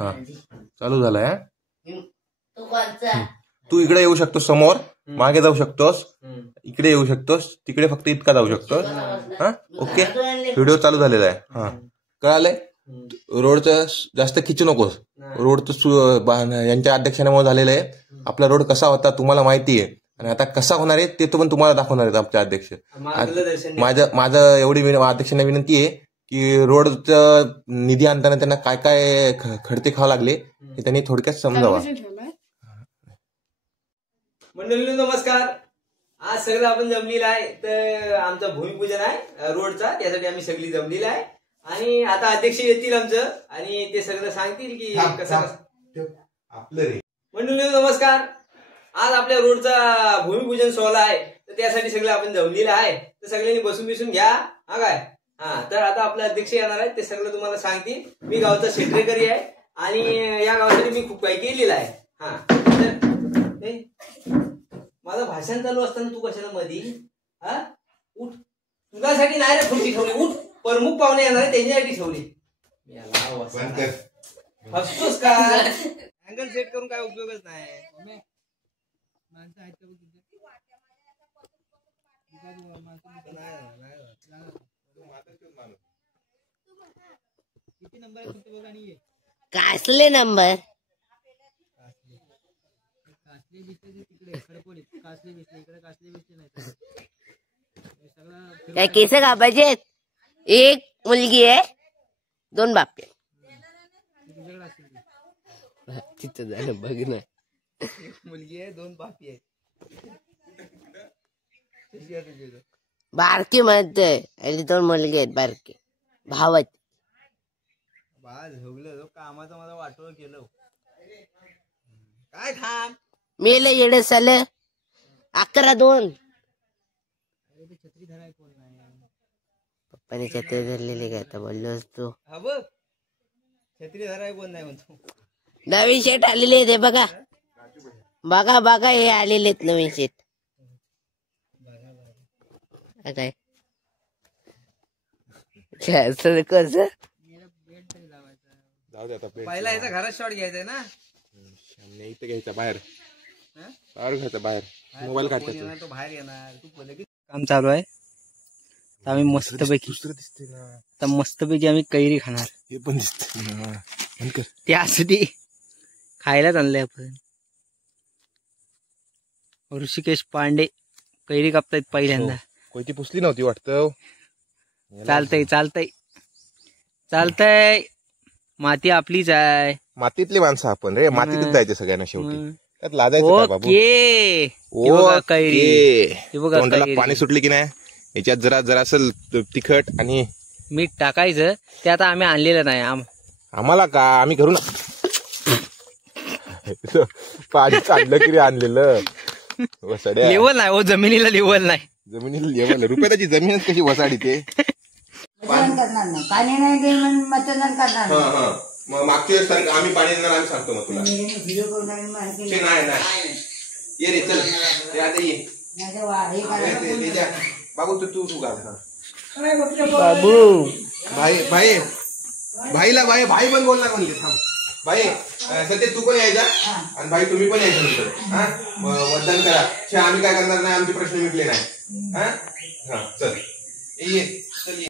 हा चालू झालाय. तू इकडे येऊ शकतोस, समोर मागे जाऊ शकतोस, इकडे येऊ शकतोस, तिकडे फक्त इतका जाऊ शकतोस. हा ओके, व्हिडिओ चालू झालेला आहे. हा कळालंय. रोडचं जास्त खिचू नकोस. रोडचं यांच्या अध्यक्षामुळे झालेलं आहे. आपला रोड कसा होता तुम्हाला माहिती आहे, आणि आता कसा होणार आहे ते पण तुम्हाला दाखवणार आहेत आमचे अध्यक्ष. माझं एवढी अध्यक्षांना विनंती आहे की रोडचं निधी आणताना त्यांना काय काय खर्च खावं लागले हे त्यांनी थोडक्यात समजावा. मंडळी नमस्कार. आज सगळं आपण जमलेलं आहे, तर आमचं भूमिपूजन आहे रोडचा, त्यासाठी आम्ही सगळी जमलेली आहे. आणि आता अध्यक्ष येतील आमचं, आणि ते सगळं सांगतील की कसं आपलं रे. मंडळी नमस्कार. आज आपल्या रोडचा भूमिपूजन सोहळा आहे, तर त्यासाठी सगळं आपण जमलेलं आहे. तर सगळ्यांनी बसून घ्या. हा काय, हा तर आता आपले अध्यक्ष येणार आहेत, ते सगळं तुम्हाला सांगतील. मी गावचा सेक्रेटरी आहे, आणि या गावासाठी मी खूप काही केलेलं आहे. हा तर माझं भाषण चालू असताना तू कशाला मधी हा उठ. तुझ्यासाठी नाही रे खुर्ची ठेवली, उठ. प्रमुख पाहुणे येणार आहे त्यांच्यासाठी ठेवली. हसतोस का? अँगल सेट करून काय उपयोगच नाही. कसले नंबर काय केस कापायचे? एक मुलगी आहे, 2 बाप. तिथं झालं बघ ना. मुलगी आहे, 2 बापी आहे. बारकी म्हणते, आणि 2 मुलगी आहेत बारकी भावात. बा झोगलं कामाचं मला वाटोळ केलं. काय थांब मेले येडे साले. 11-2. छत्री धराय कोण नाही. पप्पाने छत्री धरलेली काय आता बोललो असतो. हा बघ, छत्री धराय कोण नाही म्हणतो. नवीन शेट आलेले आहेत, बघा बघा बघा, हे आलेले आहेत नवीन शेट. काय कसं पहिला याचा घरात शॉट घ्यायचा ना, इथं घ्यायचा बाहेर, घ्यायचा बाहेर, मोबाईल काढायचा. तो बाहेर येणार. तू काम चालू आहे, आम्ही मस्तपैकी आता मस्तपैकी आम्ही कैरी खाणार. हे पण दिसत त्यासाठी खायलाच आणलंय आपण. ऋषिकेश पांडे कैरी कापतायत पहिल्यांदा. कोयती पुसली नव्हती वाटतं. चालतंय चालतंय चालतंय. माती आपलीच आहे, मातीतली माणसं आपण रे. मातीतच जायचं सगळ्यांना शेवटी. त्यात लाजायचं बाबू. तोंडाला पाणी सुटली की नाही. याच्यात जरा असेल तिखट आणि मीठ टाकायचं. ते आता आम्ही आणलेलं नाही. आम्हाला का, आम्ही घरून पाणी काढलं की आणलेलं. लेवल नाही हो, जमिनीला लेवल नाही. जमिनीला लेवल रुपयाची जमीनच कशी वसाडी ते. करणार नाही, पाणी नाही दे म्हणून मतदान करणार. मग मागच्या वेळेस आम्ही पाणी देणार, आम्ही सांगतो मग तुला. नाही ये रे, चल आता ये बाबू. तू घाल. बाबू भाई पण बोलणार म्हणले. थांब भाई, सध्या तू पण यायचा, आणि भाई तुम्ही पण यायचं नंतर. हा मतदान करा. आम्ही काय करणार नाही, आमचे प्रश्न मिटले नाही. हा चल ये.